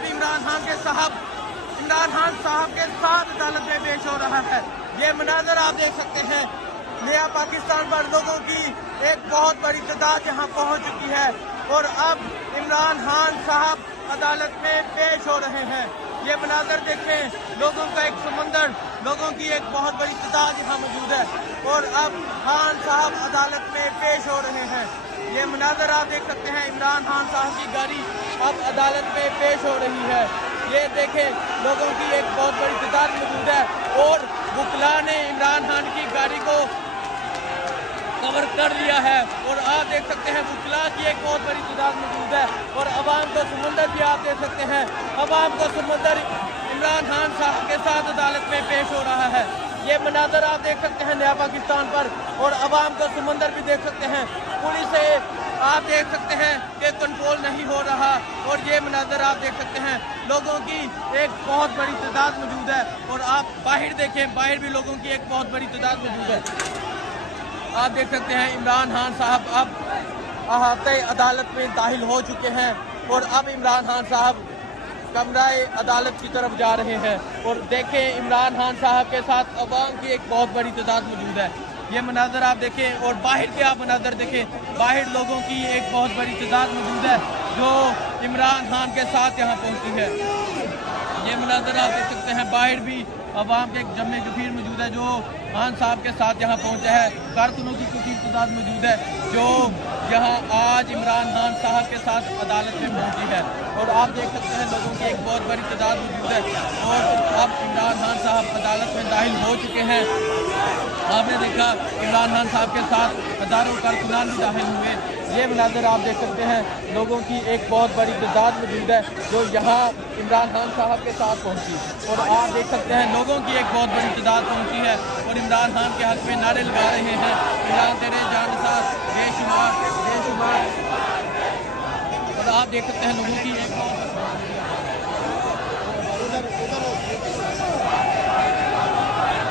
भी इमरान खान साहब के साथ अदालत में पेश हो रहा है। ये मनाजर आप देख सकते हैं, नया पाकिस्तान पर लोगों की एक बहुत बड़ी तादाद यहाँ पहुँच चुकी है और अब इमरान खान साहब अदालत में पेश हो रहे हैं। ये मनाजर देखें, लोगों का एक समंदर, लोगों की एक बहुत बड़ी तादाद यहाँ मौजूद है और अब खान साहब अदालत में पेश हो रहे हैं। ये मनाजर आप देख सकते हैं, इमरान खान साहब की गाड़ी अब अदालत में पेश हो रही है। ये देखें, लोगों की एक बहुत बड़ी तादाद मौजूद है और वकला ने इमरान खान की गाड़ी को कवर कर लिया है और आप देख सकते हैं वकला की एक बहुत बड़ी तादाद मौजूद है और अवाम का समंदर भी आप देख सकते हैं। अवाम का समंदर इमरान खान साहब के साथ अदालत में पेश हो रहा है। ये मनाजर आप देख सकते हैं नया पाकिस्तान पर और अवाम का समंदर भी देख सकते हैं। पुलिस से आप देख सकते हैं कि कंट्रोल नहीं हो रहा और ये मनाजर आप देख सकते हैं, लोगों की एक बहुत बड़ी तादाद मौजूद है और आप बाहर देखें, बाहर भी लोगों की एक बहुत बड़ी तादाद मौजूद है। आप देख सकते हैं इमरान खान साहब अब अहाते अदालत में दाखिल हो चुके हैं और अब इमरान खान साहब कमराए अदालत की तरफ जा रहे हैं और देखें इमरान खान साहब के साथ अवाम की एक बहुत बड़ी तादाद मौजूद है। ये मनाजर आप देखें और बाहर के आप मनाजर देखें, बाहर लोगों की एक बहुत बड़ी तादाद मौजूद है जो इमरान खान के साथ यहाँ पहुँची है। ये मनाजर आप देख सकते हैं, बाहर भी अवाम के एक जमे गफीर मौजूद है जो खान साहब के साथ यहाँ पहुँचा है। कारकुनों की कुछ तादाद मौजूद है जो यहाँ आज इमरान खान साहब के साथ अदालत में पहुँची है और आप देख सकते हैं लोगों की एक बहुत बड़ी तादाद मौजूद है और अब इमरान खान साहब अदालत में दाखिल हो चुके हैं। आपने देखा इमरान खान साहब के साथ हज़ारों कारकुनान भी दाखिल हुए। ये मनाजर आप देख सकते हैं, लोगों की एक बहुत बड़ी तादाद मौजूद है जो यहाँ इमरान खान साहब के साथ पहुँची और आप देख सकते हैं लोगों की एक बहुत बड़ी तादाद पहुँची है और इमरान खान के हक़ में नारे लगा रहे हैं, इमरान तेरे जानसार बेशुमार बेशुमार। और आप देख सकते हैं लोगों की एक